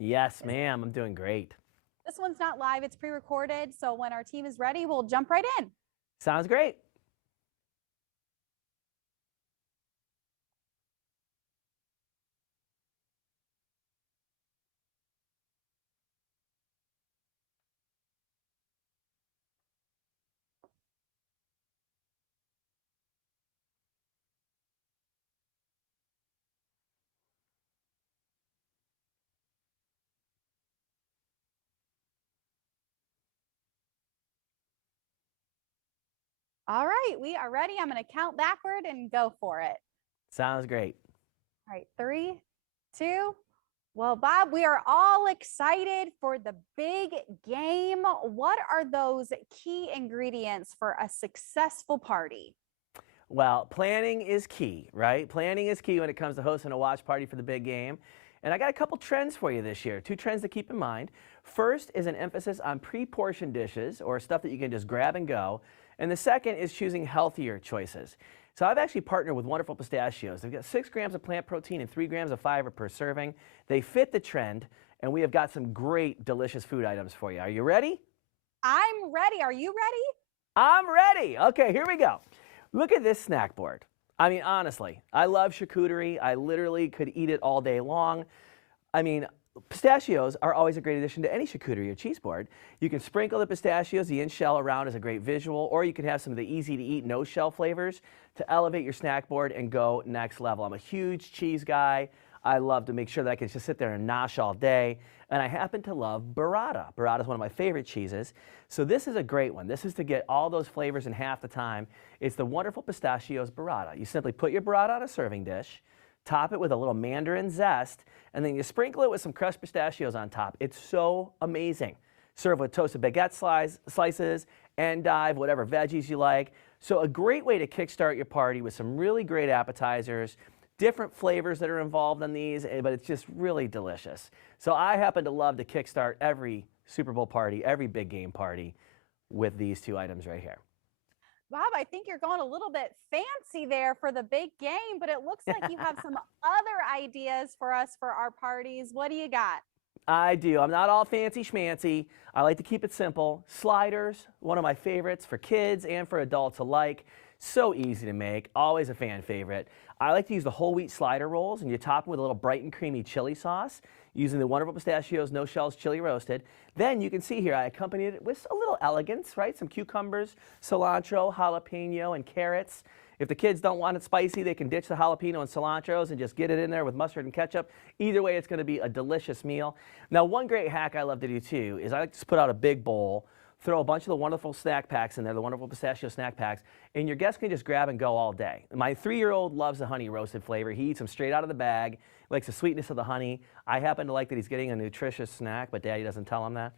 Yes, ma'am. I'm doing great. This one's not live, it's pre-recorded, so when our team is ready, we'll jump right in. Sounds great. All right, we are ready. I'm going to count backward and go for it. Sounds great. All right, 3, 2. Well, Bob, we are all excited for the big game. What are those key ingredients for a successful party? Well, planning is key, right? Planning is key when it comes to hosting a watch party for the big game. And I got a couple trends for you this year, two trends to keep in mind. First is an emphasis on pre-portioned dishes or stuff that you can just grab and go. And the second is choosing healthier choices. So I've actually partnered with Wonderful Pistachios. They've got 6 grams of plant protein and 3 grams of fiber per serving. They fit the trend, and we have got some great, delicious food items for you. Are you ready? I'm ready. Are you ready? I'm ready. Okay, here we go. Look at this snack board. I mean, honestly, I love charcuterie. I literally could eat it all day long. I mean, pistachios are always a great addition to any charcuterie or cheese board. You can sprinkle the pistachios, the in-shell around as a great visual, or you can have some of the easy-to-eat, no-shell flavors to elevate your snack board and go next level. I'm a huge cheese guy. I love to make sure that I can just sit there and nosh all day. And I happen to love burrata. Burrata is one of my favorite cheeses. So this is a great one. This is to get all those flavors in half the time. It's the Wonderful Pistachios burrata. You simply put your burrata on a serving dish, top it with a little mandarin zest, and then you sprinkle it with some crushed pistachios on top. It's so amazing. Serve with toasted baguette slices, endive, whatever veggies you like. So a great way to kickstart your party with some really great appetizers, different flavors that are involved in these, but it's just really delicious. So I happen to love to kickstart every Super Bowl party, every big game party with these two items right here. Bob, I think you're going a little bit fancy there for the big game, but it looks like you have some other ideas for us for our parties. What do you got? I do. I'm not all fancy schmancy. I like to keep it simple. Sliders, one of my favorites for kids and for adults alike. So easy to make, always a fan favorite. I like to use the whole wheat slider rolls, and you top them with a little bright and creamy chili sauce using the Wonderful Pistachios No Shells Chili Roasted. Then you can see here I accompanied it with a little elegance, right? Some cucumbers, cilantro, jalapeno, and carrots. If the kids don't want it spicy, they can ditch the jalapeno and cilantros and just get it in there with mustard and ketchup. Either way, it's going to be a delicious meal. Now, one great hack I love to do too is I like to just put out a big bowl, throw a bunch of the wonderful snack packs in there, the Wonderful Pistachio snack packs, and your guests can just grab and go all day. My 3-year-old loves the honey roasted flavor. He eats them straight out of the bag, likes the sweetness of the honey. I happen to like that he's getting a nutritious snack, but Daddy doesn't tell him that.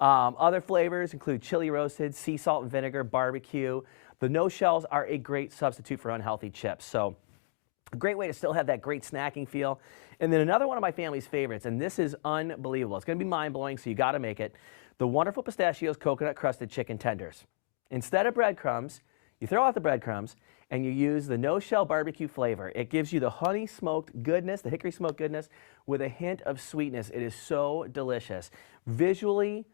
Other flavors include chili roasted, sea salt and vinegar, barbecue. The no shells are a great substitute for unhealthy chips. So a great way to still have that great snacking feel. And then another one of my family's favorites, and this is unbelievable. It's going to be mind-blowing, so you got to make it. The Wonderful Pistachios coconut crusted chicken tenders. Instead of breadcrumbs, you throw out the breadcrumbs and you use the no-shell barbecue flavor. It gives you the honey smoked goodness, the hickory smoked goodness with a hint of sweetness. It is so delicious. Visually,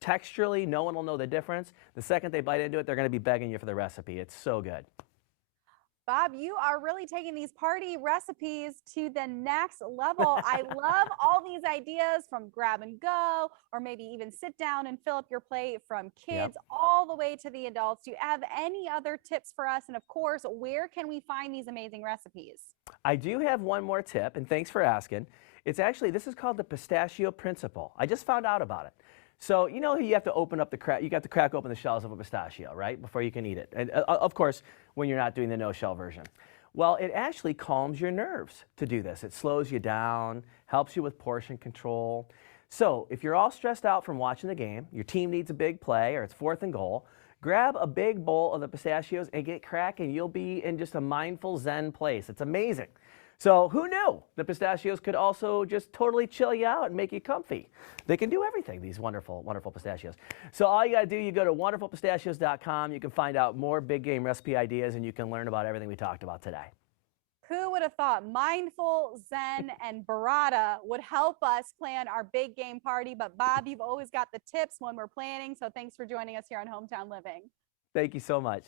texturally, no one will know the difference. The second they bite into it, they're going to be begging you for the recipe. It's so good. Bob, you are really taking these party recipes to the next level. I love all these ideas from grab and go, or maybe even sit down and fill up your plate, from kids all the way to the adults. Do you have any other tips for us? And of course, where can we find these amazing recipes? I do have one more tip, and thanks for asking. It's actually, this is called the Pistachio Principle. I just found out about it. So you know you have to open up the crack, you got to crack open the shells of a pistachio, right, before you can eat it. And of course, when you're not doing the no-shell version. Well, it actually calms your nerves to do this. It slows you down, helps you with portion control. So if you're all stressed out from watching the game, your team needs a big play, or it's 4th and goal, grab a big bowl of the pistachios and get cracking. You'll be in just a mindful Zen place. It's amazing. So who knew the pistachios could also just totally chill you out and make you comfy? They can do everything, these wonderful, wonderful pistachios. So all you got to do, you go to wonderfulpistachios.com. You can find out more big game recipe ideas, and you can learn about everything we talked about today. Who would have thought Mindful, Zen, and Burrata would help us plan our big game party? But Bob, you've always got the tips when we're planning. So thanks for joining us here on Hometown Living. Thank you so much.